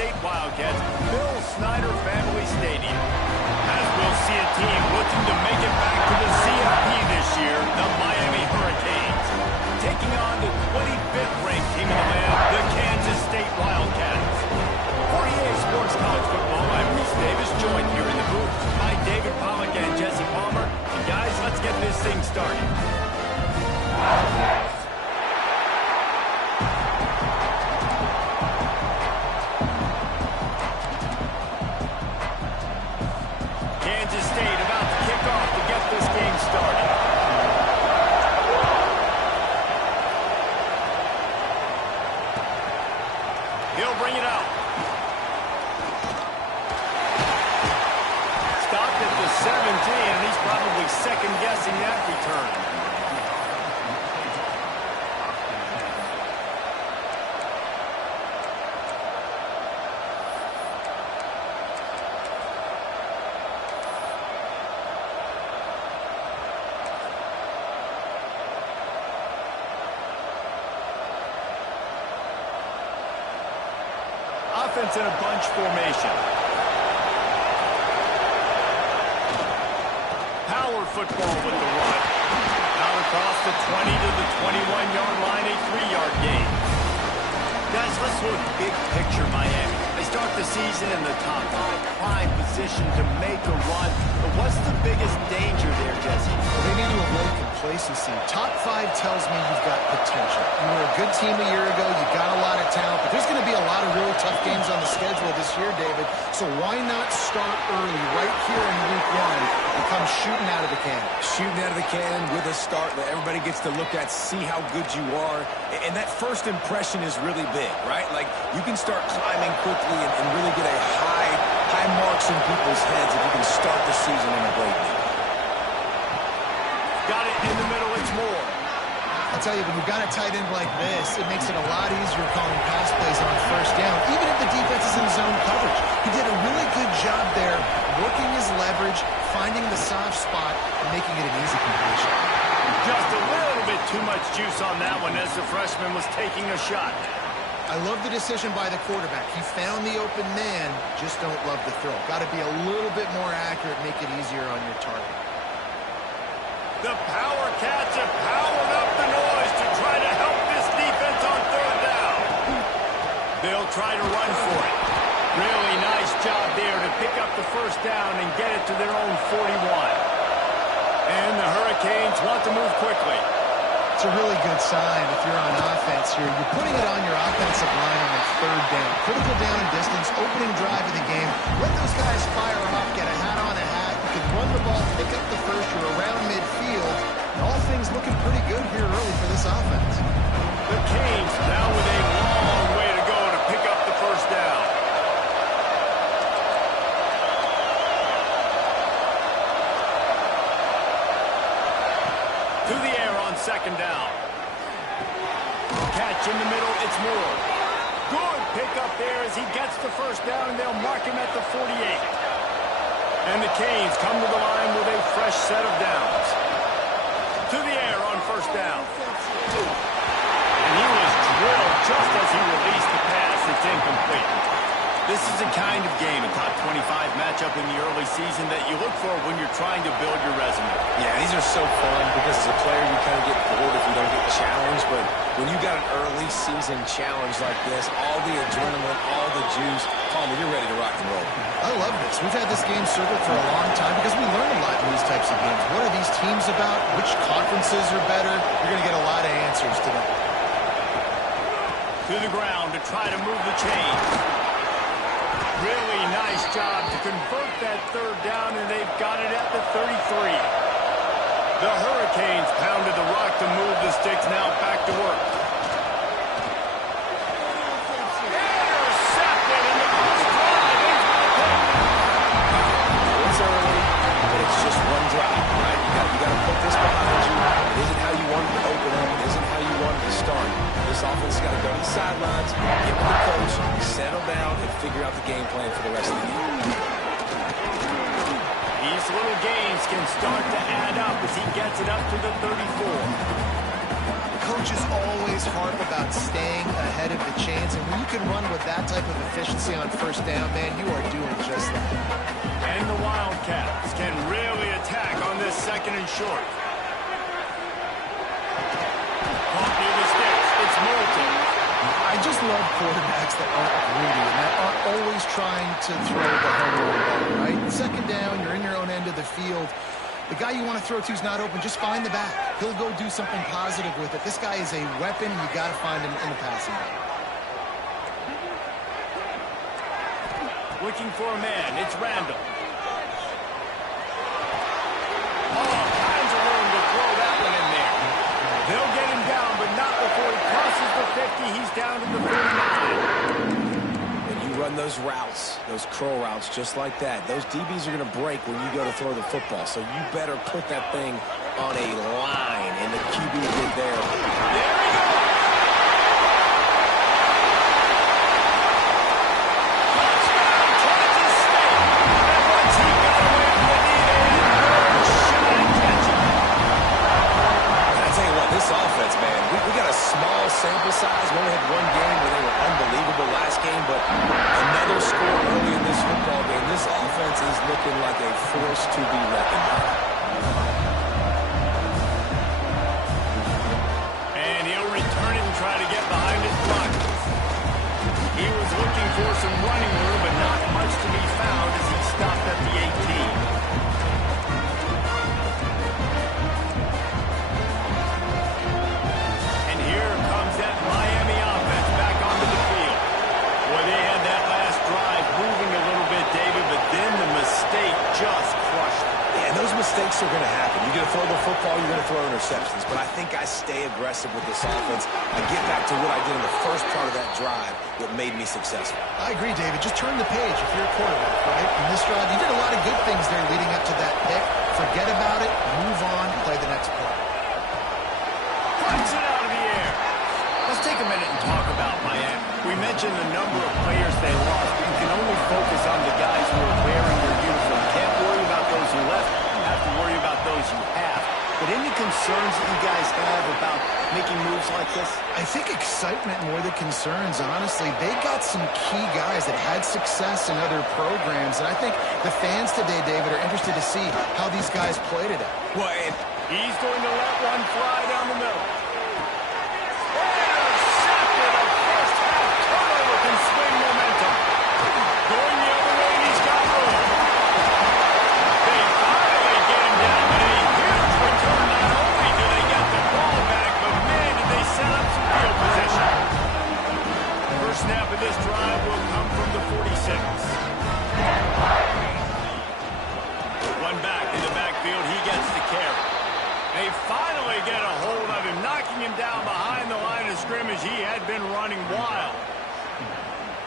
State Wildcats Bill Snyder Family Stadium. As we'll see a team looking to make it back to the CFP this year, the Miami Hurricanes. Taking on the 25th ranked team in the land, the Kansas State Wildcats. For EA Sports College Football, I'm Reese Davis, joined here in the booth by David Pollack and Jesse Palmer. And guys, let's get this thing started. Kansas State about to kick off to get this game started. He'll bring it out. Stopped at the 17, and he's probably second-guessing that return. Offense in a bunch formation. Power football with the run. Out across the 20 to the 21-yard line, a 3-yard gain. Guys, let's look big picture Miami. They start the season in the top 5, prime position to make a run. But what's the biggest danger there, Jesse? Well, they need to avoid complacency. Top 5 tells me you've got potential. You were a good team a year ago. You got a lot of talent. But there's going to be a lot of really tough games on the schedule this year, David. So why not start early right here in week 1 and come shooting out of the cannon? Shooting out of the cannon with a start that everybody gets to look at, see how good you are. And that first impression is really big, right? Like, you can start climbing quickly and really get a high marks in people's heads if you can start the season in a great way. Got it in the middle, it's Moore. I'll tell you, when you've got a tight end like this, it makes it a lot easier calling pass plays on first down, even if the defense is in zone coverage. He did a really good job there, working his leverage, finding the soft spot, and making it an easy completion. Just a little bit too much juice on that one as the freshman was taking a shot. I love the decision by the quarterback. He found the open man, just don't love the throw. Got to be a little bit more accurate, make it easier on your target. The Power Cats have powered up the noise to try to help this defense on third down. They'll try to run for it. Really nice job there to pick up the first down and get it to their own 41. And the Hurricanes want to move quickly. It's a really good sign if you're on offense here. You're putting it on your offensive line on third down. Critical down and distance, opening drive of the game. Let those guys fire off, get a hat on a hat. You can run the ball, pick up the first. You're around midfield. And all things looking pretty good here early for this offense. The Canes now with a long way to go to pick up the first down. To the air on second down. Catch in the middle, it's Moore. Good pickup there as he gets the first down, and they'll mark him at the 48. And the Canes come to the line with a fresh set of downs. To the air on first down. And he was drilled just as he released the pass. It's incomplete. This is the kind of game, a top 25 matchup in the early season, that you look for when you're trying to build your resume. Yeah, these are so fun because as a player you kind of get bored if you don't get challenged, but when you got an early season challenge like this, all the adrenaline, all the juice, Palmer, you're ready to rock and roll. I love this. We've had this game circled for a long time because we learn a lot in these types of games. What are these teams about? Which conferences are better? You're going to get a lot of answers today. To the ground to try to move the chains. Really nice job to convert that third down, and they've got it at the 33. The Hurricanes pounded the rock to move the sticks, now back to work. Intercepted in the first drive. It's early, but it's just one drive, right? You got to put this behind you. It isn't how you wanted to open up. It isn't how you wanted to start. This offense has got to go to the sidelines, get with the coach, settle down, and figure out the game plan for the rest of the game. These little gains can start to add up as he gets it up to the 34. coaches always harp about staying ahead of the chains, and when you can run with that type of efficiency on first down, man, you are doing just that. And the Wildcats can really attack on this second and short. Caught near the sticks. It's Moulton. I just love quarterbacks that aren't greedy and that aren't always trying to throw the home run ball, right? Second down, you're in your own end of the field. The guy you want to throw to is not open. Just find the back. He'll go do something positive with it. This guy is a weapon, and you got to find him in the passing game. Looking for a man. It's Randall. All kinds of room to throw that one in there. They'll get him down, but not before he crosses the 50. He's down to the 49. Run those routes, those curl routes, just like that. Those DBs are going to break when you go to throw the football, so you better put that thing on a line, and the QB did there. There he goes! Touchdown, Kansas State! And once he got away from the D-end, shot and catch it. I tell you what, this offense, man, we got a small sample size. We only had one game where they were unbelievable last game, but another score early in this football game. This offense is looking like a force to be reckoned with. And he'll return it and try to get behind his blockers. He was looking for some running room, but not much to be found as he stopped at the 18. Just crushed it. Yeah, and those mistakes are going to happen. You're going to throw the football, you're going to throw interceptions. But I think I stay aggressive with this offense. I get back to what I did in the first part of that drive that made me successful. I agree, David. Just turn the page if you're a quarterback, right? In this drive, you did a lot of good things there leading up to that pick. Forget about it, move on, play the next play. Punts it out of the air. Let's take a minute and talk about Miami. We mentioned the number of players they lost, but you can only focus on the guys who are wearing their uniform. Can't worry about those who left. You have to worry about those who have. But any concerns that you guys have about making moves like this? I think excitement more than concerns, honestly. They got some key guys that had success in other programs, and I think the fans today, David, are interested to see how these guys play today. Well, and he's going to let one fly down the middle. Swing momentum. Going the other way, and he's got room. They finally get him down, but a huge return. Not only do they get the ball back, but man, did they set up some field position. First snap of this drive will come from the 46. One back in the backfield, he gets the carry. They finally get a hold of him, knocking him down behind the line of scrimmage. He had been running wild.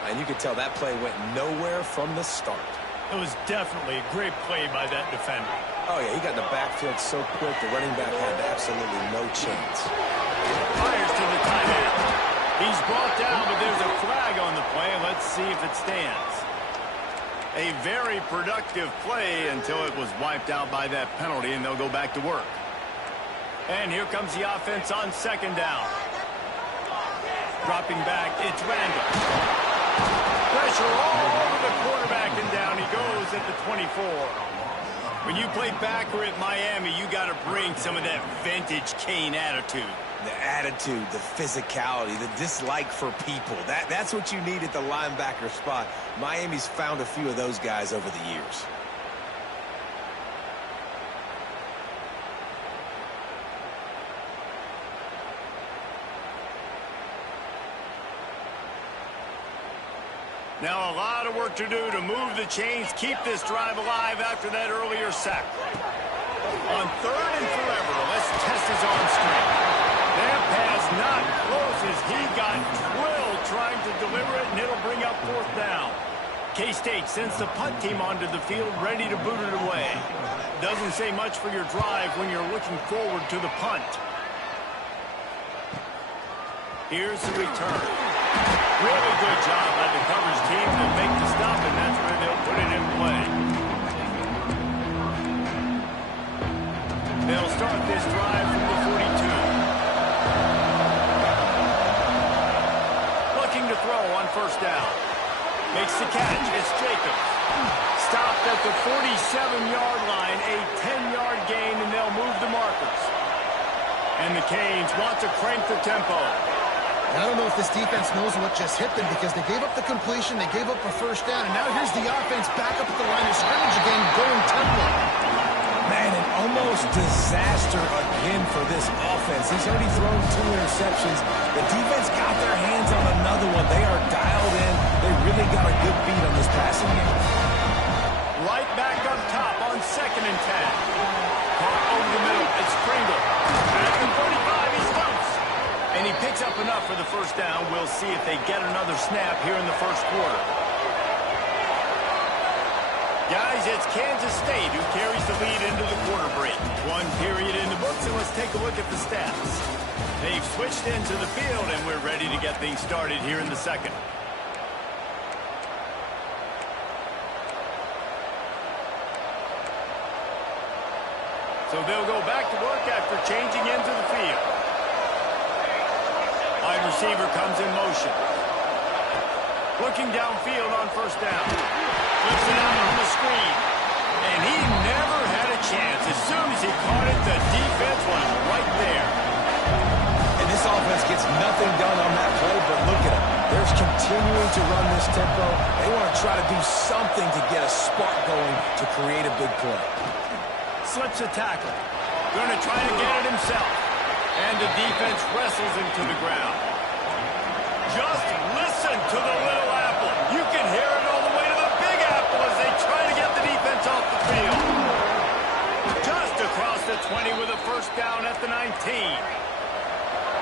And you could tell that play went nowhere from the start. It was definitely a great play by that defender. Oh, yeah, he got in the backfield so quick, the running back had absolutely no chance. Fires to the tight end. He's brought down, but there's a flag on the play. Let's see if it stands. A very productive play until it was wiped out by that penalty, and they'll go back to work. And here comes the offense on second down. Dropping back, it's Randall. Pressure all over the quarterback, and down he goes at the 24. When you play backer at Miami, you got to bring some of that vintage Kane attitude. The attitude, the physicality, the dislike for people. That's what you need at the linebacker spot. Miami's found a few of those guys over the years. Now a lot of work to do to move the chains, keep this drive alive after that earlier sack. On third and forever, let's test his arm strength. That pass not close as he got drilled trying to deliver it, and it'll bring up fourth down. K-State sends the punt team onto the field, ready to boot it away. Doesn't say much for your drive when you're looking forward to the punt. Here's the return. Really good job by the coverage team to make the stop, and that's where they'll put it in play. They'll start this drive from the 42. first down. Makes the catch. It's Jacobs. Stopped at the 47-yard line, a 10-yard gain, and they'll move the markers. And the Canes want to crank the tempo. I don't know if this defense knows what just hit them because they gave up the completion, they gave up a first down, and now here's the offense back up at the line of scrimmage again, going tempo. Man, an almost disaster again for this offense. He's already thrown 2 interceptions. The defense got their hands on another one. They are dialed in. They really got a good beat on this passing game. Right back up top on 2nd and 10. Caught over the middle. It's Pringle. At the 45, he's loose. And he picks up enough for the first down. We'll see if they get another snap here in the first quarter. Guys, it's Kansas State who carries the lead into the quarter break. 1 period in the books, and let's take a look at the stats. They've switched into the field, and we're ready to get things started here in the second. So they'll go back to work after changing into the field. Wide receiver comes in motion. Looking downfield on first down. Flips it out on the screen. And he never had a chance. As soon as he caught it, the defense was right there. And this offense gets nothing done on that play, but look at them. They're continuing to run this tempo. They want to try to do something to get a spark going to create a big play. Slips a tackle. Going to try to get it himself. And the defense wrestles him to the ground. Just listen to the little apple. You can hear it all the way to the big apple as they try to get the defense off the field. Just across the 20 with a first down at the 19.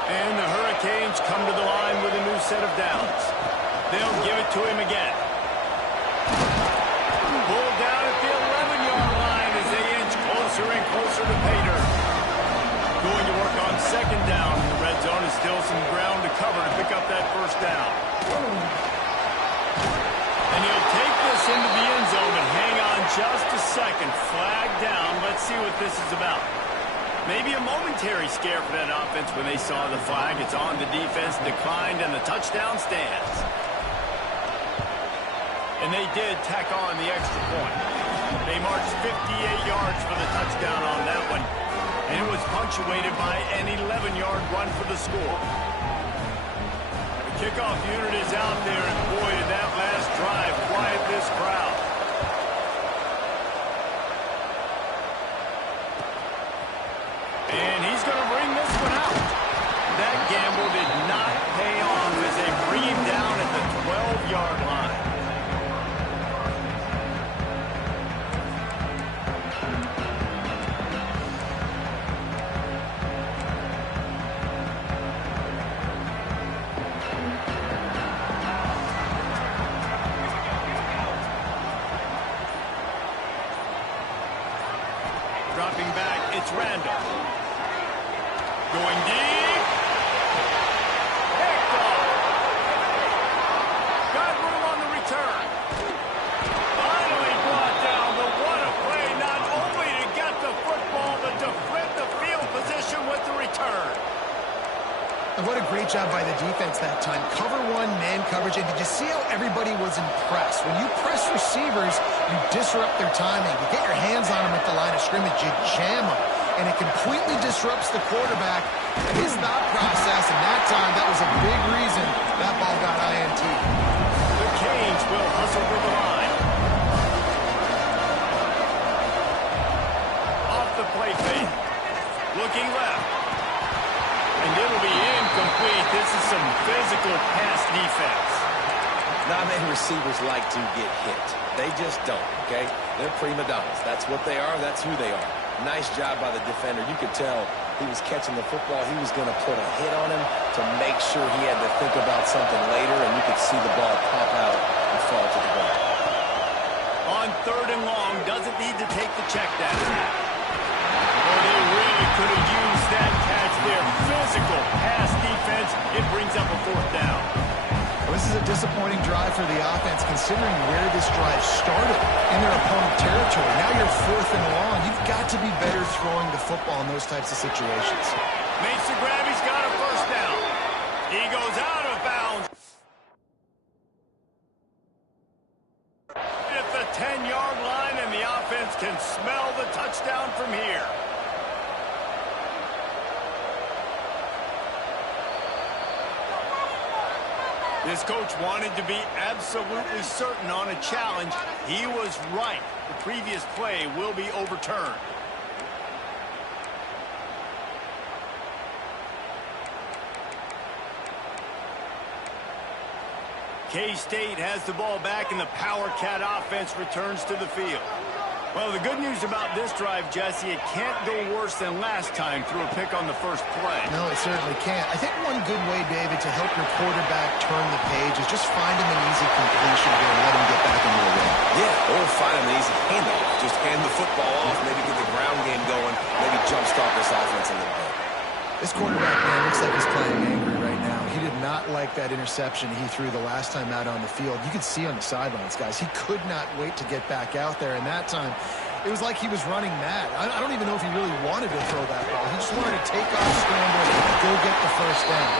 And the Hurricanes come to the line with a new set of downs. They'll give it to him again. Pulled down at the 11-yard line as they inch closer and closer to pay dirt. Going to work on 2nd down. The red zone is still some ground to cover to pick up that first down. And he'll take this into the end zone, but hang on just a second. Flag down. Let's see what this is about. Maybe a momentary scare for that offense when they saw the flag. It's on, the defense declined, and the touchdown stands. And they did tack on the extra point. They marched 58 yards for the touchdown on that one. And it was punctuated by an 11-yard run for the score. The kickoff unit is out there, and boy, did that last drive quiet this crowd. And he's going to bring this one out. That gamble did not pay off as they bring him down at the 12-yard line. Dropping back, it's Randall. Going deep. Picked off. Got room on the return. Finally brought down, but what a play, not only to get the football, but to flip the field position with the return. And what a great job by the defense that time. Cover 1, man coverage. And did you see how everybody was impressed? When you press receivers, you disrupt their timing. You get your hands on them at the line of scrimmage. You jam them. And it completely disrupts the quarterback and his thought process. And that time, that was a big reason that ball got INT. The Canes will hustle to the line. Off the play fake. Looking left. And it'll be incomplete. This is some physical pass defense. Not many receivers like to get hit. They just don't, okay? They're prima donnas. That's what they are. That's who they are. Nice job by the defender. You could tell he was catching the football. He was going to put a hit on him to make sure he had to think about something later, and you could see the ball pop out and fall to the ground. On 3rd and long, doesn't need to take the check down. Or they really could have used that catch there. Physical pass defense. It brings up a 4th down. Well, this is a disappointing drive for the offense, considering where this drive started in their opponent territory. Now you're 4th and long. You've got to be better throwing the football in those types of situations. Makes the grab. He's got a first down. He goes out of bounds. can smell the touchdown from here. This coach wanted to be absolutely certain on a challenge. He was right. The previous play will be overturned. K-State has the ball back, and the Power Cat offense returns to the field. Well, the good news about this drive, Jesse, it can't go worse than last time through a pick on the first play. No, it certainly can't. I think one good way, David, to help your quarterback turn the page is just find him an easy completion here and let him get back into the run. Yeah, or find him an easy handoff. Just hand the football off, maybe get the ground game going, maybe jumpstart this offense a little bit. This quarterback, man, looks like he's playing angry right now. He did not like that interception he threw the last time out on the field. You could see on the sidelines, guys, he could not wait to get back out there. And that time, it was like he was running mad. I don't even know if he really wanted to throw that ball. He just wanted to take off, scramble, go get the first down.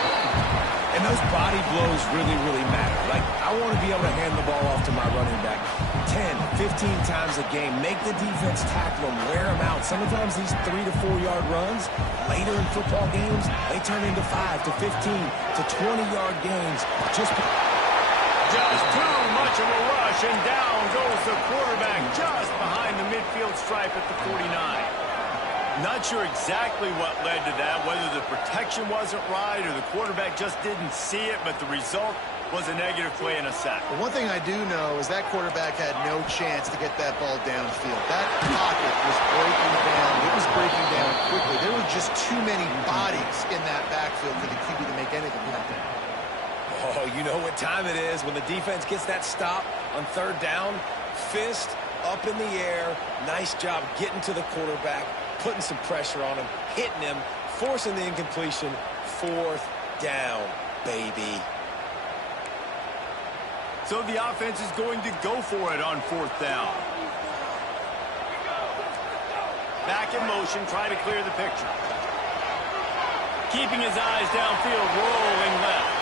And those body blows really, really matter. Like, I want to be able to hand the ball off to my running back 10, 15 times a game. Make the defense tackle him, wear him out. Sometimes these 3 to 4 yard runs, later in football games, they turn into 5 to 15 to 20-yard gains. Just too much of a rush, and down goes the quarterback just behind the midfield stripe at the 49. Not sure exactly what led to that, whether the protection wasn't right or the quarterback just didn't see it, but the result was a negative play and a sack. But one thing I do know is that quarterback had no chance to get that ball downfield. That pocket was breaking down. It was breaking down quickly. There were just too many bodies in that backfield for the QB to make anything happen. Oh, you know what time it is when the defense gets that stop on third down. Fist up in the air. Nice job getting to the quarterback, putting some pressure on him, hitting him, forcing the incompletion. Fourth down, baby. So the offense is going to go for it on fourth down. Back in motion, try to clear the picture. Keeping his eyes downfield, rolling left.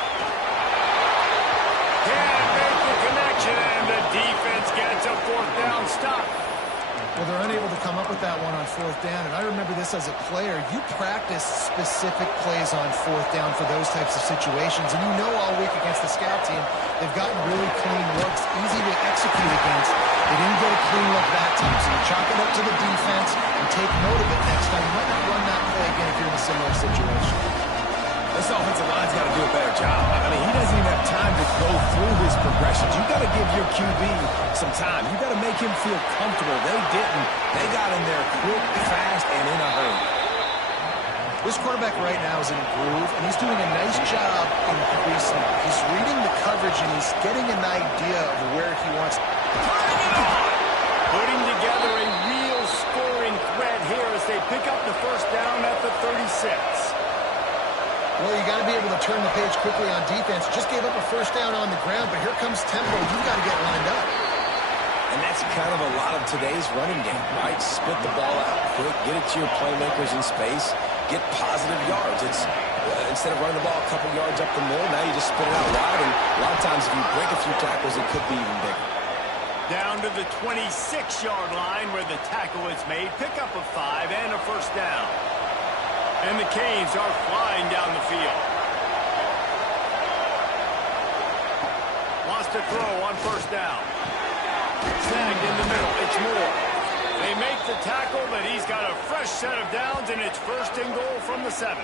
Can't make the connection, and the defense gets a fourth down stop. Well, they're unable to come up with that one on fourth down, and I remember this as a player. You practice specific plays on fourth down for those types of situations, and you know all week against the scout team, they've gotten really clean looks, easy to execute against. They didn't get a clean look that time, so you chalk it up to the defense and take note of it next time. You might not run that play again if you're in a similar situation. This offensive line's got to do a better job. I mean, he doesn't even have time to go through his progressions. You've got to give your QB some time. You've got to make him feel comfortable. They didn't. They got in there quick, fast, and in a hurry. This quarterback right now is in a groove, and he's doing a nice job increasing it. He's reading the coverage, and he's getting an idea of where he wants to. Putting together a real scoring threat here as they pick up the first down at the 36. Well, you got to be able to turn the page quickly on defense. Just gave up a first down on the ground, but here comes tempo. You've got to get lined up. And that's kind of a lot of today's running game, right? Spit the ball out quick, get it to your playmakers in space, get positive yards. It's instead of running the ball a couple yards up the middle, now you just spit it out wide, and a lot of times if you break a few tackles, it could be even bigger. Down to the 26-yard line where the tackle is made. Pick up a 5 and a first down. And the Canes are flying down the field. Wants to throw on first down. Snagged in the middle. It's Moore. They make the tackle, but he's got a fresh set of downs, and it's first and goal from the 7.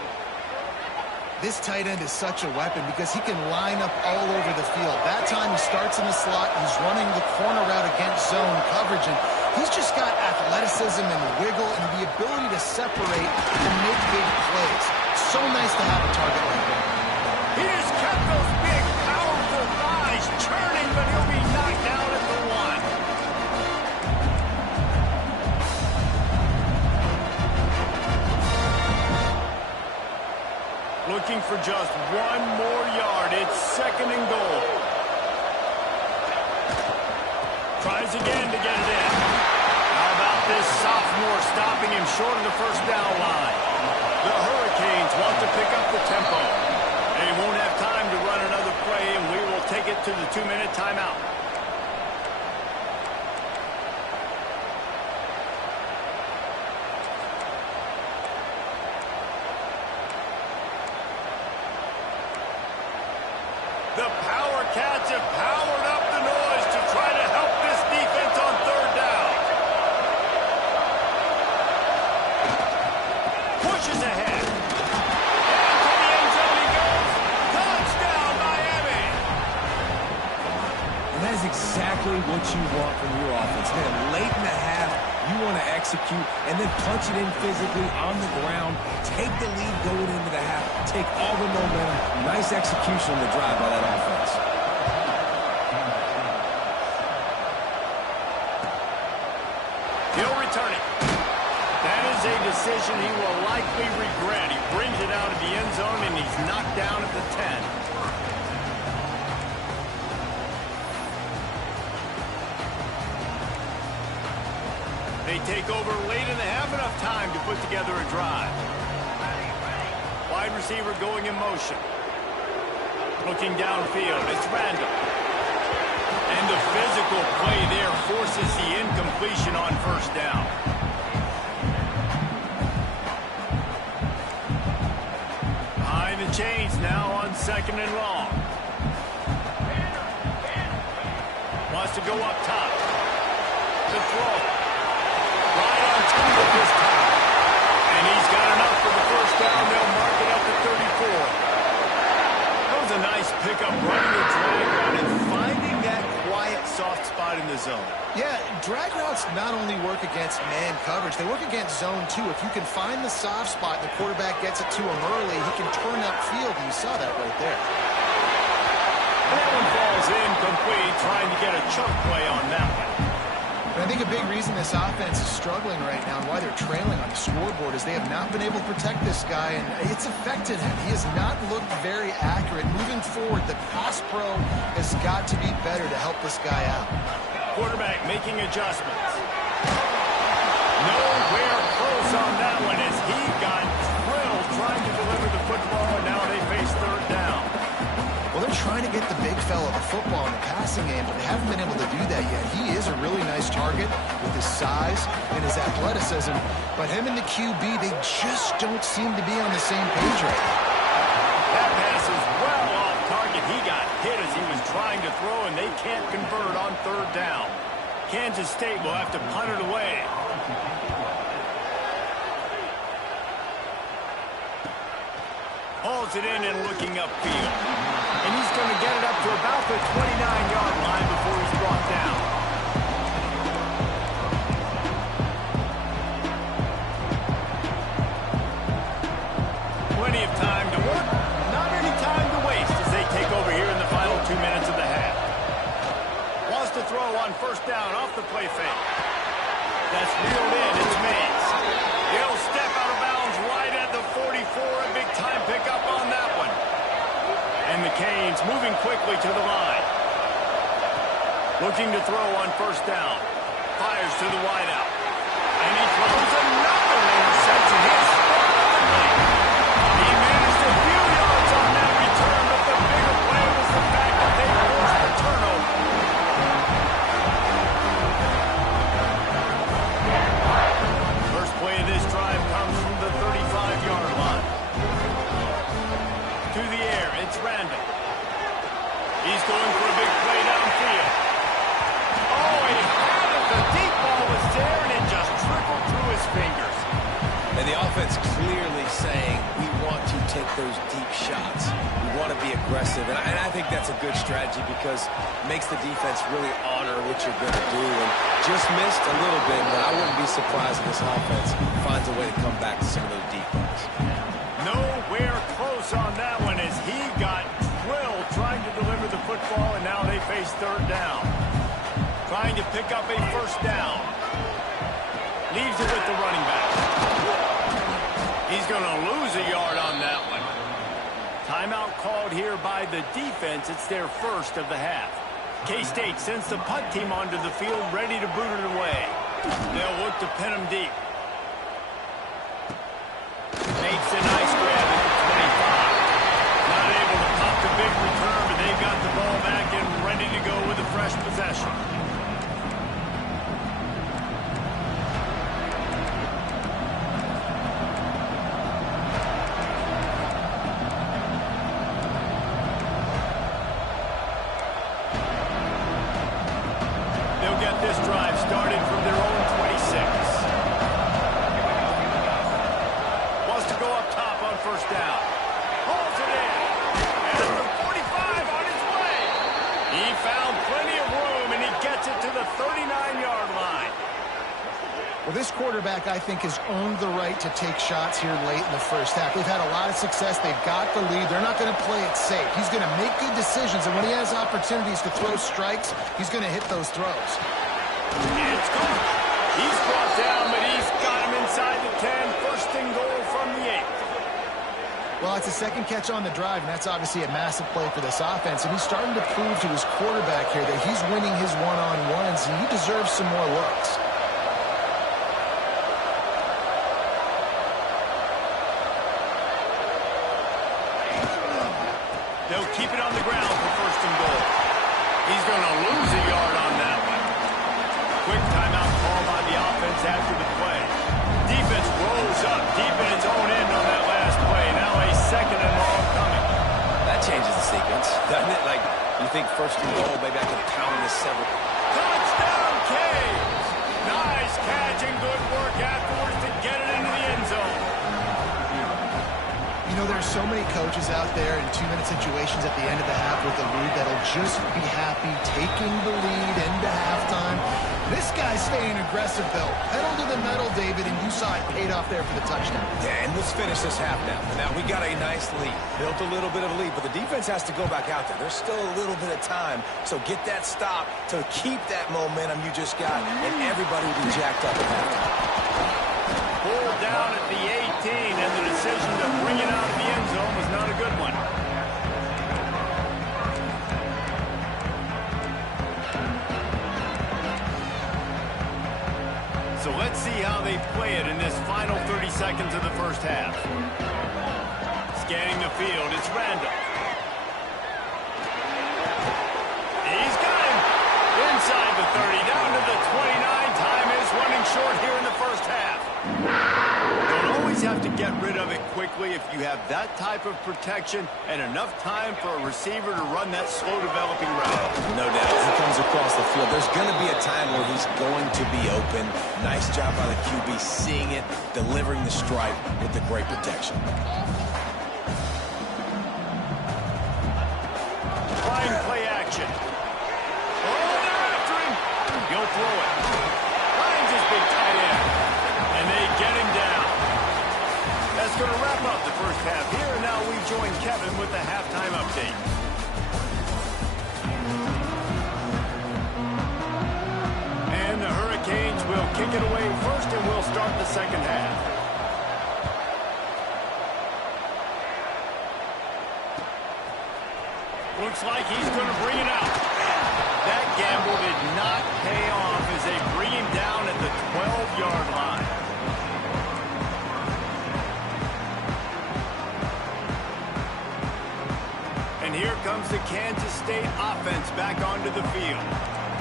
This tight end is such a weapon because he can line up all over the field. That time he starts in the slot. He's running the corner route against zone coverage, and he's just got athleticism and wiggle and the ability to separate and make big plays. So nice to have a target like that. He just kept those big, powerful thighs churning, but he'll be knocked down at the 1. Looking for just one more yard. It's second and goal. Tries again to get it in. How about this sophomore stopping him short of the first down line? The Hurricanes want to pick up the tempo. They won't have time to run another play, and we will take it to the 2-minute timeout. The Power Cats have powered up the noise to try to help this defense on third down. Pushes ahead. And to the end zone he goes. Touchdown, Miami. And that is exactly what you want from your offense. Man, late in the half, you want to execute and then punch it in physically on the ground. Take the lead going into the half. Take all the momentum. Nice execution on the drive by that offense. He'll return it. That is a decision he will likely regret. He brings it out of the end zone and he's knocked down at the 10. They take over late in the half, enough time to put together a drive. Wide receiver going in motion. Looking downfield, it's Randall. And the physical play there forces the incompletion on first down. Behind the chains now on second and long. Wants to go up top. The throw. Right on target this time. And he's got enough for the first down. They'll mark it at the 34. That was a nice pickup, running a drag route and finding that quiet, soft spot in the zone. Yeah, drag routes not only work against man coverage, they work against zone too. If you can find the soft spot and the quarterback gets it to him early, he can turn that field, and you saw that right there. And that one falls incomplete, trying to get a chunk play on that one. And I think a big reason this offense is struggling right now and why they're trailing on the scoreboard is they have not been able to protect this guy, and it's affected him. He has not looked very accurate. Moving forward, the pass pro has got to be better to help this guy out. Quarterback making adjustments. Nowhere close on that one as he got drilled trying to deliver the football, and now they face third down. Well, they're trying to get the big fella the football in the passing game, but they haven't been able to do that yet. He is a really nice target with his size and his athleticism, but him and the QB, they just don't seem to be on the same page right now. That pass is well off target. He got hit as he was trying to throw, and they can't convert on third down. Kansas State will have to punt it away. Hauls it in and looking upfield. And he's going to get it up to about the 29-yard line before he's brought down. Plenty of time to work. Not any time to waste as they take over here in the final 2 minutes of the half. Wants to throw on first down off the play fake. That's reeled in. It's Mays. He'll step out of bounds right at the 44. A big-time pickup on that one. And the Canes moving quickly to the line. Looking to throw on first down. Fires to the wideout. And he throws another interception. He's spot on late. He managed a few yards on that return, but the bigger play was the fact that they forced the turnover. First play of this drive comes from the 35-yard line. To the air, it's Randall. He's going for a big play downfield. Oh, he had it. The deep ball was there, and it just trickled through his fingers. And the offense clearly saying, we want to take those deep shots. We want to be aggressive. And I think that's a good strategy because it makes the defense really honor what you're going to do. And just missed a little bit, but I wouldn't be surprised if this offense finds a way to come back to some of those deep balls. Nowhere close on that one as he got drilled trying to deliver the football, and now they face third down. Trying to pick up a first down. Leaves it with the running back. He's going to lose a yard on that one. Timeout called here by the defense. It's their first of the half. K-State sends the punt team onto the field, ready to boot it away. They'll look to pin him deep. Makes a nice grab at the 25. Not able to pop the big return, but they've got the ball back and ready to go with a fresh possession. this quarterback, I think, has earned the right to take shots here late in the first half. They've had a lot of success. They've got the lead. They're not going to play it safe. He's going to make good decisions, and when he has opportunities to throw strikes, he's going to hit those throws. It's good. He's brought down, but he's got him inside the 10. First and goal from the 8. Well, it's a second catch on the drive, and that's obviously a massive play for this offense. And he's starting to prove to his quarterback here that he's winning his one-on-ones, and he deserves some more looks. They'll keep it on the ground for first and goal. He's going to lose a yard on that one. Quick timeout called on the offense after the play. Defense rolls up deep in its own end on that last play. Now a second and long coming. That changes the sequence, doesn't it? Like, you think first and goal, maybe I can pound this several. Touchdown, Canes! Nice catch and good work afterwards to get it into the end zone. You know, there's so many coaches out there in 2-minute situations at the end of the half with the lead that'll just be happy taking the lead into halftime. This guy's staying aggressive, though. Pedal to the metal, David, and you saw it paid off there for the touchdown. Yeah, and let's finish this half now. Now, we got a nice lead. Built a little bit of a lead, but the defense has to go back out there. There's still a little bit of time, so get that stop to keep that momentum you just got, and everybody will be jacked up at halftime. Pulled down at the 18, and the decision to bring it out of the end zone was not a good one. So let's see how they play it in this final 30 seconds of the first half. Scanning the field, it's Randall. He's got him inside the 30, down to the 29. Time is running short here in the first half. Don't always have to get rid of it quickly if you have that type of protection and enough time for a receiver to run that slow developing route. No doubt. He comes across the field. There's going to be a time where he's going to be open. Nice job by the QB seeing it, delivering the strike with the great protection. Trying play action. Oh, they're after him. He'll throw it. Finds his big tight end. And they get him down. That's going to wrap up the first half here. And now we join Kevin with the halftime update. And the Hurricanes will kick it away first, and we'll start the second half. Looks like he's going to bring it out. That gamble did not pay off as they bring him down at the 12-yard line. And here comes the Kansas State offense back onto the field.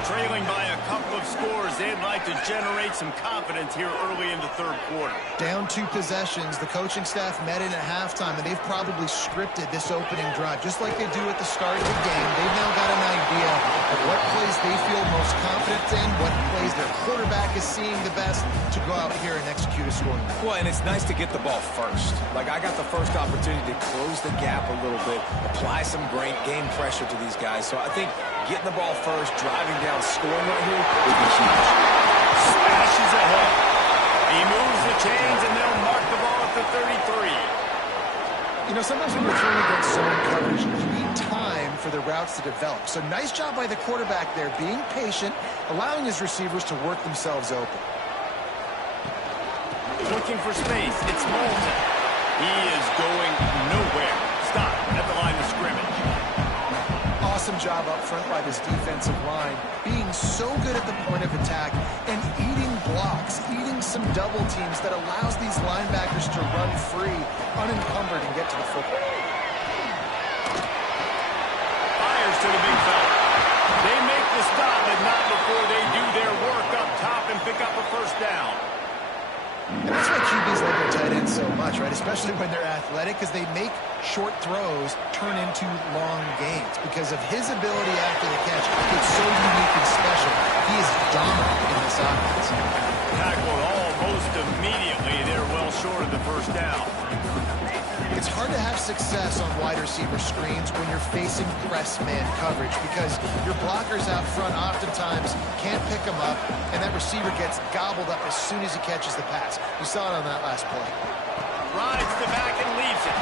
Trailing by a couple of scores, they'd like to generate some confidence here early in the third quarter. Down 2 possessions, the coaching staff met in at halftime, and they've probably scripted this opening drive, just like they do at the start of the game. They've now got an idea of what plays they feel most confident in, what plays their quarterback is seeing the best to go out here and execute a scoring. Well, and it's nice to get the ball first. Like, I got the first opportunity to close the gap a little bit, apply some great game pressure to these guys. So I think getting the ball first, driving down, scoring right here would be huge. Smashes ahead. He moves the chains, and they'll mark the ball at the 33. You know, sometimes when you're throwing against zone coverage, you need time for the routes to develop. So nice job by the quarterback there, being patient, allowing his receivers to work themselves open. Looking for space. It's Moulton. He is going nowhere. Stop at the line of scrimmage. Awesome job up front by this defensive line, being so good at the point of attack and eating blocks, eating some double teams that allows these linebackers to run free, unencumbered, and get to the football. Fires to the big fella. They make the stop, but not before they do their work up top and pick up a first down. And that's why QBs like their tight ends so much, right? Especially when they're athletic, because they make short throws turn into long gains. Because of his ability after the catch, it's so unique and special. He is dominant in this offense. Tackled almost immediately. They're well short of the first down. It's hard to have success on wide receiver screens when you're facing press man coverage because your blockers out front oftentimes can't pick them up, and that receiver gets gobbled up as soon as he catches the pass. We saw it on that last play. Rides the back and leaves it.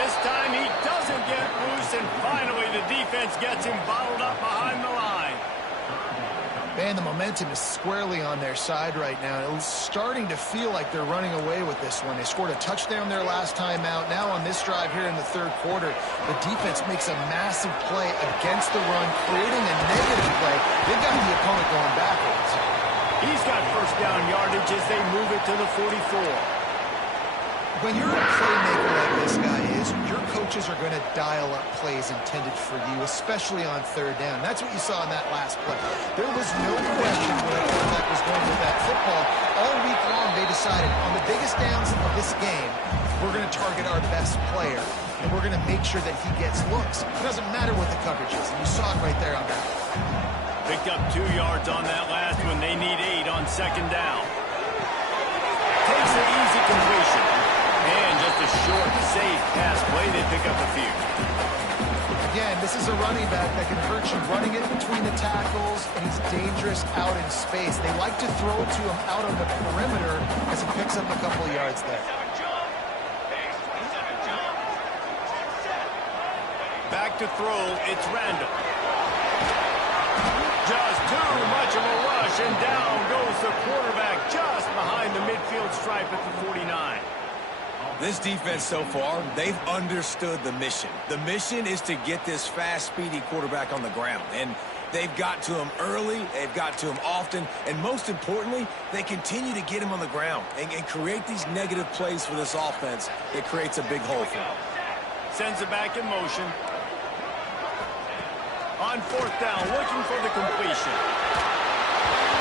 This time he doesn't get loose, and finally the defense gets him bottled up behind the line. Man, the momentum is squarely on their side right now. It's starting to feel like they're running away with this one. They scored a touchdown their last time out. Now on this drive here in the third quarter, the defense makes a massive play against the run, creating a negative play. They've got the opponent going backwards. He's got first down yardage as they move it to the 44. When you're a playmaker like this guy is, your coaches are going to dial up plays intended for you, especially on third down. That's what you saw in that last play. There was no question where the quarterback was going with that football. All week long, they decided on the biggest downs of this game, we're going to target our best player, and we're going to make sure that he gets looks. It doesn't matter what the coverage is, and you saw it right there on that. Picked up 2 yards on that last one. They need 8 on second down. Takes an easy completion. And just a short, safe pass play. They pick up a few. Again, this is a running back that can hurt you running it between the tackles, and he's dangerous out in space. They like to throw to him out on the perimeter as he picks up a couple of yards there. Back to throw, it's Randall. Just too much of a rush, and down goes the quarterback just behind the midfield stripe at the 49. This defense so far, they've understood the mission. The mission is to get this fast, speedy quarterback on the ground. And they've got to him early, they've got to him often, and most importantly, they continue to get him on the ground and create these negative plays for this offense that creates a big hole for them. Sends it back in motion. On fourth down, looking for the completion.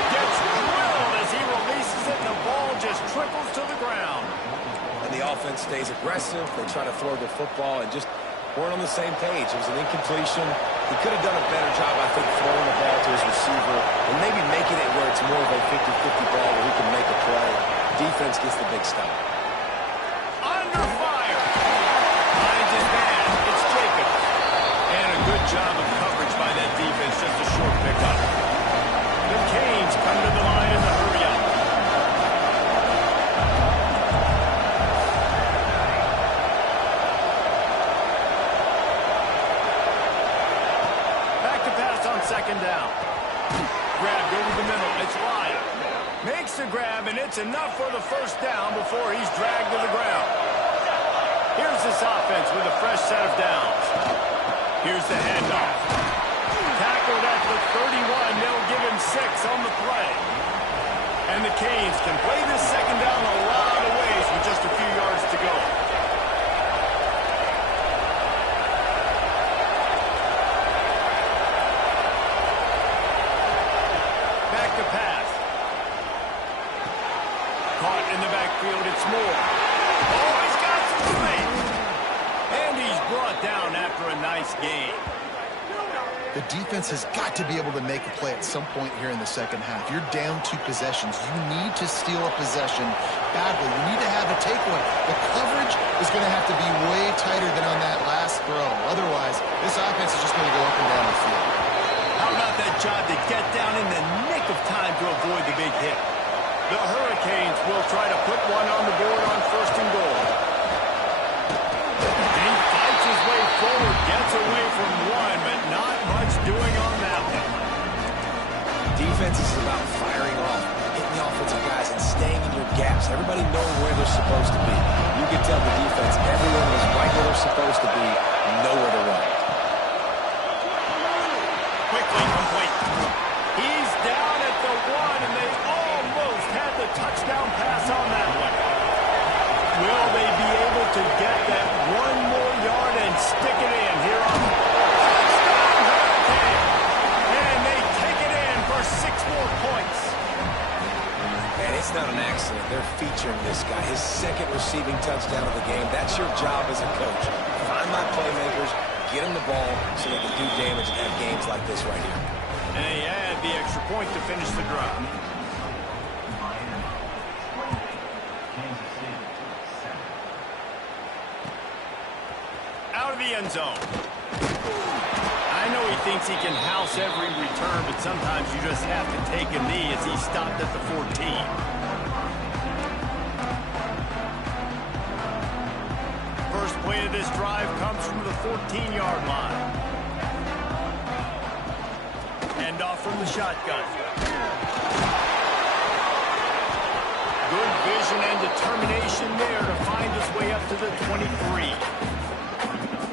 Gets drilled as he releases it, and the ball just trickles to the ground. And the offense stays aggressive. They try to throw the football and just weren't on the same page. It was an incompletion. He could have done a better job, I think, throwing the ball to his receiver and maybe making it where it's more of a 50-50 ball where he can make a play. Defense gets the big stop. Under fire. Finds his man. It's Jacobs. And a good job of coverage by that defense. Just a short pickup. The Canes come to the line in the hurry-up. Second down. Grabbed over the middle. It's Lyon. Makes the grab, and it's enough for the first down before he's dragged to the ground. Here's this offense with a fresh set of downs. Here's the handoff. Tackled at the 31. They'll give him 6 on the play. And the Canes can play this second down a lot of ways with just a few yards to go. It's Moore. Oh, he's got some space. And he's brought down after a nice game. The defense has got to be able to make a play at some point here in the second half. You're down 2 possessions. You need to steal a possession badly. You need to have a takeaway. The coverage is going to have to be way tighter than on that last throw. Otherwise, this offense is just going to go up and down the field. How about that job to get down in the nick of time to avoid the big hit? The Hurricanes will try to put one on the board on first and goal. And he fights his way forward, gets away from one, but not much doing on that one. Defense is about firing off, hitting the offensive guys, and staying in your gaps. Everybody knowing where they're supposed to be. You can tell the defense, everyone is right where they're supposed to be, nowhere to run. Quickly complete. He's down at the 1, and they almost had the touchdown pass on that one. Will they be able to get that 1 more yard and stick it in here on the touchdown Hurricane? And they take it in for 6 more points. And it's not an accident. They're featuring this guy. His second receiving touchdown of the game. That's your job as a coach. Find my playmakers, get them the ball so they can do damage and have games like this right here. And they add the extra point to finish the drive. the end zone. I know he thinks he can house every return, but sometimes you just have to take a knee as he stopped at the 14. First play of this drive comes from the 14-yard line. Hand off from the shotgun. Good vision and determination there to find his way up to the 23.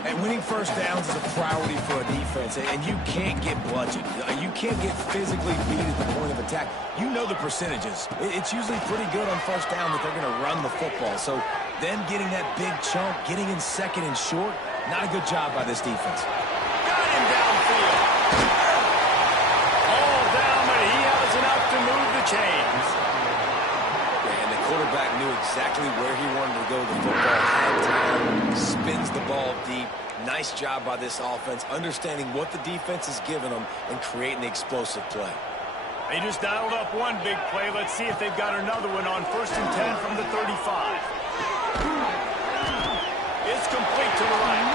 And winning first downs is a priority for a defense, and you can't get bludgeoned. You can't get physically beat at the point of attack. You know the percentages. It's usually pretty good on first down that they're going to run the football. So them getting that big chunk, getting in second and short, not a good job by this defense. Got him downfield. All down, but he has enough to move the chains. And the quarterback knew exactly where he wanted to go with the football. Had time, spins the ball deep. Nice job by this offense, understanding what the defense is giving them and creating the explosive play. They just dialed up one big play. Let's see if they've got another one on 1st and 10 from the 35. It's complete to the right.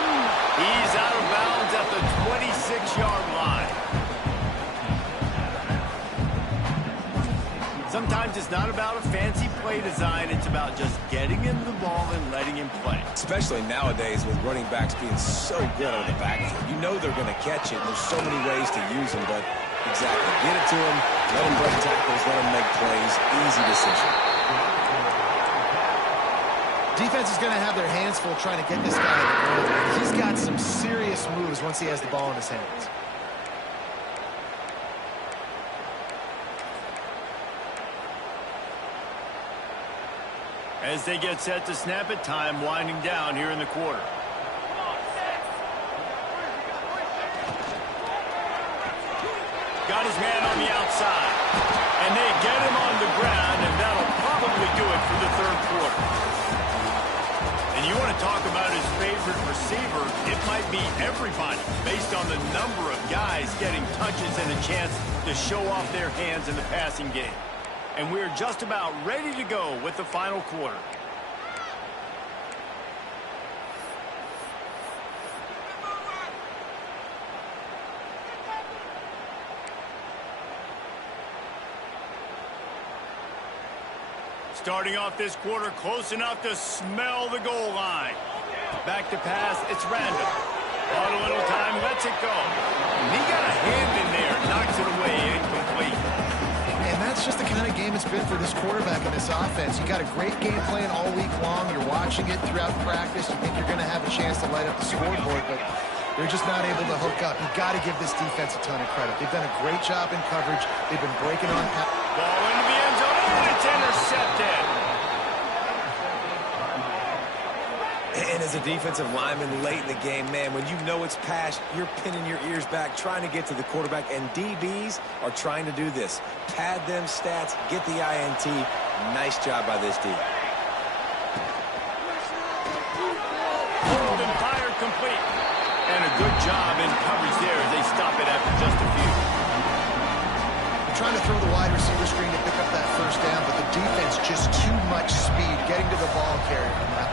He's out of bounds at the 26-yard line. Sometimes it's not about a fancy play design. It's about just getting him the ball and letting him play. Especially nowadays with running backs being so good out of the backfield. You know they're going to catch it, and there's so many ways to use them, but exactly. Get it to them, let them break tackles, let them make plays. Easy decision. Defense is going to have their hands full trying to get this guy in the ground. He's got some serious moves once he has the ball in his hands. As they get set to snap it, time winding down here in the quarter. Got his man on the outside. And they get him on the ground, and that'll probably do it for the third quarter. And you want to talk about his favorite receiver, it might be everybody, based on the number of guys getting touches and a chance to show off their hands in the passing game. And we're just about ready to go with the final quarter. Starting off this quarter close enough to smell the goal line. Back to pass, it's random. On a little time, lets it go. And he got a hand in there, knocks it away, incomplete. And that's just the kind of game it's been for this quarterback and this offense. You got a great game plan all week long. You're watching it throughout practice. You think you're going to have a chance to light up the scoreboard, but they're just not able to hook up. You've got to give this defense a ton of credit. They've done a great job in coverage. They've been breaking on. Ball into the end zone, and it's intercepted. And as a defensive lineman late in the game, man, when you know it's passed, you're pinning your ears back, trying to get to the quarterback, and DBs are trying to do this. Pad them stats, get the INT. Nice job by this D. Pulled and fired complete. And a good job in coverage there as they stop it after just a few. They're trying to throw the wide receiver screen to pick up that first down, but the defense just too much speed getting to the ball carrier on that.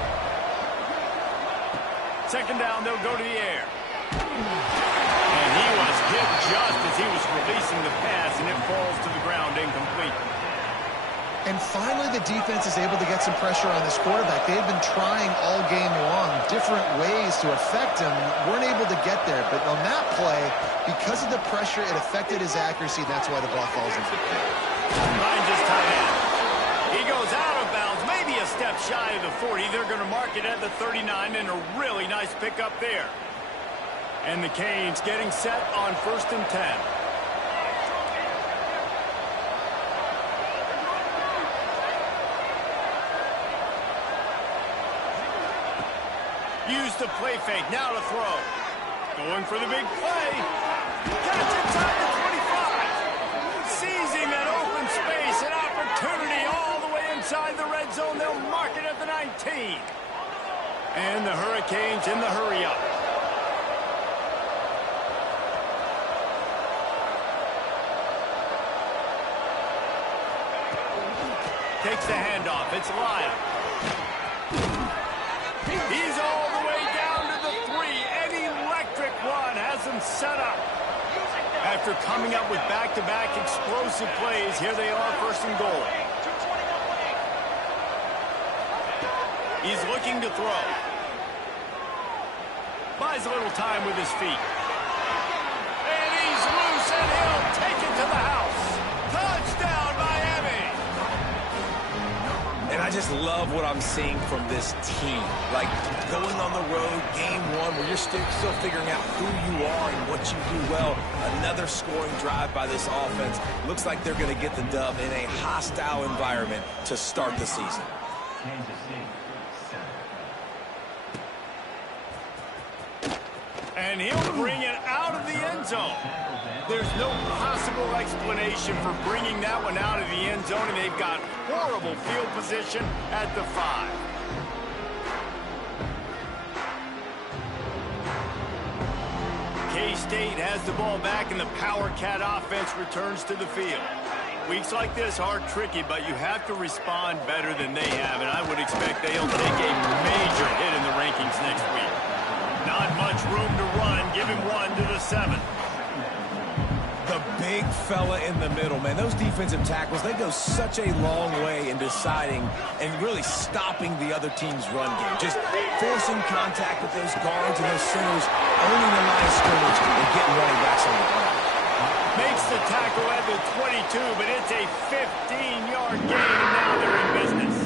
Second down, they'll go to the air. And he was hit just as he was releasing the pass, and it falls to the ground incomplete. And finally, the defense is able to get some pressure on this quarterback. They've been trying all game long different ways to affect him. Weren't able to get there. But on that play, because of the pressure, it affected his accuracy. That's why the ball falls into the play. Finds his tight end. He goes out of bounds, maybe a step shy of the 40. They're going to mark it at the 39, and a really nice pickup there. And the Canes getting set on 1st and 10. Use the play fake, now to throw. Going for the big play. Catch inside the 25. Seizing an open space, an opportunity all the way inside the red zone. They'll mark it at the 19. And the Hurricanes in the hurry-up. Takes the handoff. It's Lyle. He's all the way down to the 3, set up. After coming up with back-to-back explosive plays, here they are, first and goal. He's looking to throw. Buys a little time with his feet. And he's loose, and he'll take it to the house. Touchdown, Miami! And I just love what I'm seeing from this team. Like, going on the road, game one, where you're still figuring out who you are and what you do well. Another scoring drive by this offense. Looks like they're going to get the dub in a hostile environment to start the season. And he'll bring it out of the end zone. There's no possible explanation for bringing that one out of the end zone, and they've got horrible field position at the 5. K-State has the ball back, and the Power Cat offense returns to the field. Weeks like this are tricky, but you have to respond better than they have, and I would expect they'll take a major hit in the rankings next week. Not much room to run. Give him 1 to the 7. The big fella in the middle, man. Those defensive tackles, they go such a long way in deciding and really stopping the other team's run game. Just forcing contact with those guards and those centers, owning the line of scrimmage, and getting running backs on the ground. Makes the tackle at the 22, but it's a 15-yard gain, and now they're in business.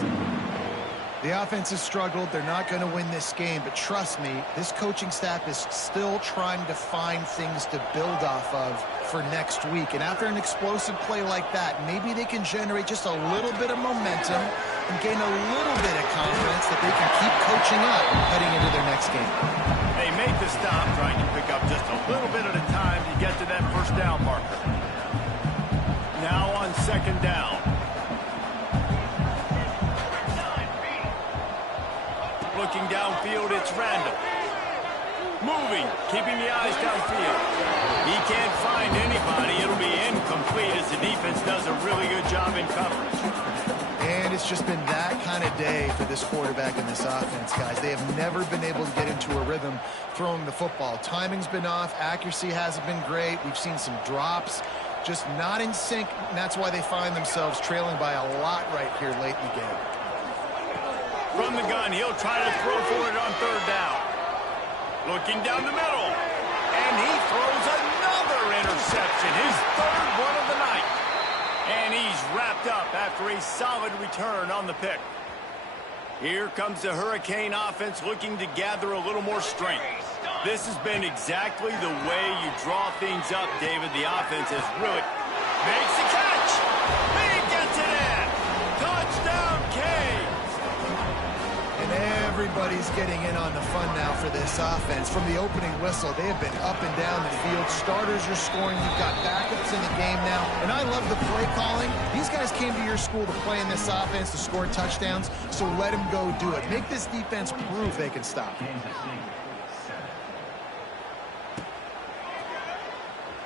The offense has struggled. They're not going to win this game, but trust me, this coaching staff is still trying to find things to build off of for next week. And after an explosive play like that, maybe they can generate just a little bit of momentum and gain a little bit of confidence that they can keep coaching up heading into their next game. They make the stop, trying to pick up just a little bit at a time to get to that first down marker. Now on second down. Looking downfield, it's Randall. Moving, keeping the eyes downfield. He can't find anybody. It'll be incomplete as the defense does a really good job in coverage. And it's just been that kind of day for this quarterback and this offense, guys. They have never been able to get into a rhythm throwing the football. Timing's been off. Accuracy hasn't been great. We've seen some drops. Just not in sync, and that's why they find themselves trailing by a lot right here late in the game. From the gun, he'll try to throw for it on third down. Looking down the middle. And he throws another interception. His third one of the night. And he's wrapped up after a solid return on the pick. Here comes the Hurricane offense looking to gather a little more strength. This has been exactly the way you draw things up, David. The offense has really makes the catch. He gets it in. Touchdown, Canes. And everybody's getting in on the fun now for this offense. From the opening whistle, they have been up and down the field. Starters are scoring. You've got backups in the game now. And I love the play calling. These guys came to your school to play in this offense to score touchdowns, so let them go do it. Make this defense prove they can stop.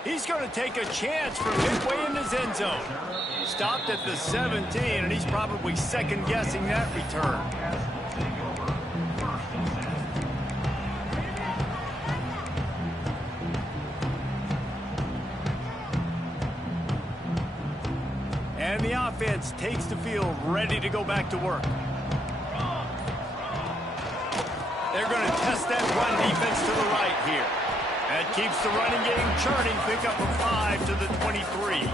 He's going to take a chance from midway in his end zone. Stopped at the 17, and he's probably second-guessing that return. And the offense takes the field, ready to go back to work. They're going to test that run defense to the right here. That keeps the running game churning. Pick up a 5 to the 23.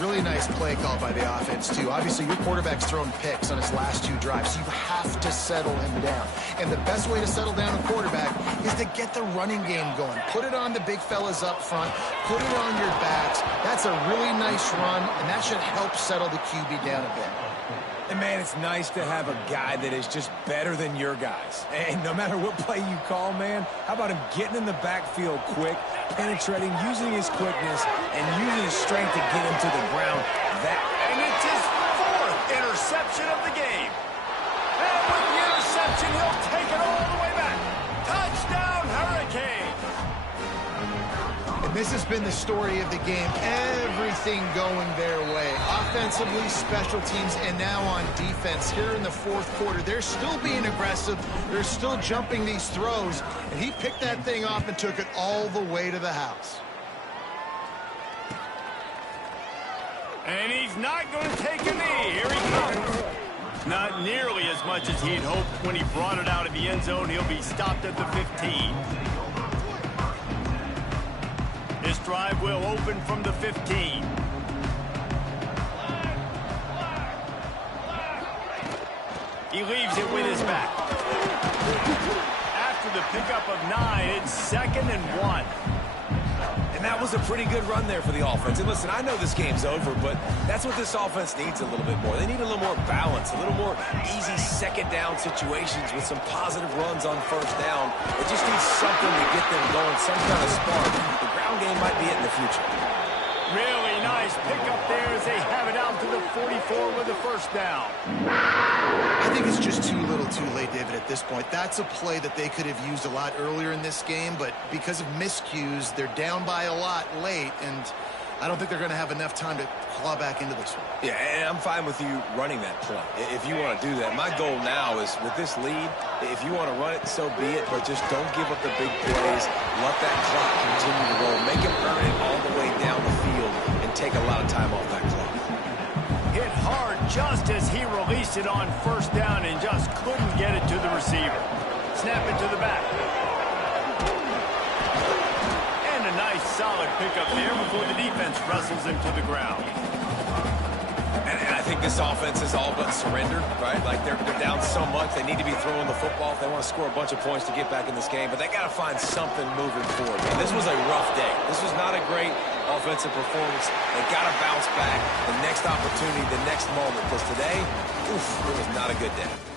Really nice play call by the offense, too. Obviously, your quarterback's thrown picks on his last 2 drives, so you have to settle him down. And the best way to settle down a quarterback is to get the running game going. Put it on the big fellas up front. Put it on your backs. That's a really nice run, and that should help settle the QB down a bit. And, man, it's nice to have a guy that is just better than your guys. And no matter what play you call, man, how about him getting in the backfield quick, penetrating, using his quickness, and using his strength to get him to the ground. And it's his 4th interception of the game. And with the interception, he'll take it all the way back. Touchdown, Hurricane. And this has been the story of the game. Everything going their way. Offensively, special teams, and now on defense here in the fourth quarter. They're still being aggressive. They're still jumping these throws. And he picked that thing off and took it all the way to the house. And he's not going to take a knee. Here he comes. Not nearly as much as he'd hoped when he brought it out of the end zone. He'll be stopped at the 15. This drive will open from the 15. He leaves it with his back. After the pickup of 9, it's 2nd and 1. And that was a pretty good run there for the offense. And listen, I know this game's over, but that's what this offense needs a little bit more. They need a little more balance, a little more easy second down situations with some positive runs on first down. It just needs something to get them going, some kind of spark. The ground game might be it in the future. Really nice pickup there as they have it out to the 44 with the first down. I think it's just too little too late, David, at this point. That's a play that they could have used a lot earlier in this game, but because of miscues, they're down by a lot late, and I don't think they're going to have enough time to claw back into this one. Yeah, and I'm fine with you running that play if you want to do that. My goal now is with this lead, if you want to run it, so be it, but just don't give up the big plays. Let that clock continue to roll. Make him earn it all the way down the field and take a lot of time off that clock. Hit hard just as he released it on first down and just couldn't get it to the receiver. Snap it to the back. And a nice solid pickup there before the defense wrestles him to the ground. And I think this offense is all but surrendered, right? Like they're down so much, they need to be throwing the football if they want to score a bunch of points to get back in this game, but they got to find something moving forward. And this was a rough day. This was not a great offensive performance. They got to bounce back the next opportunity, the next moment, because today, oof, it was not a good day.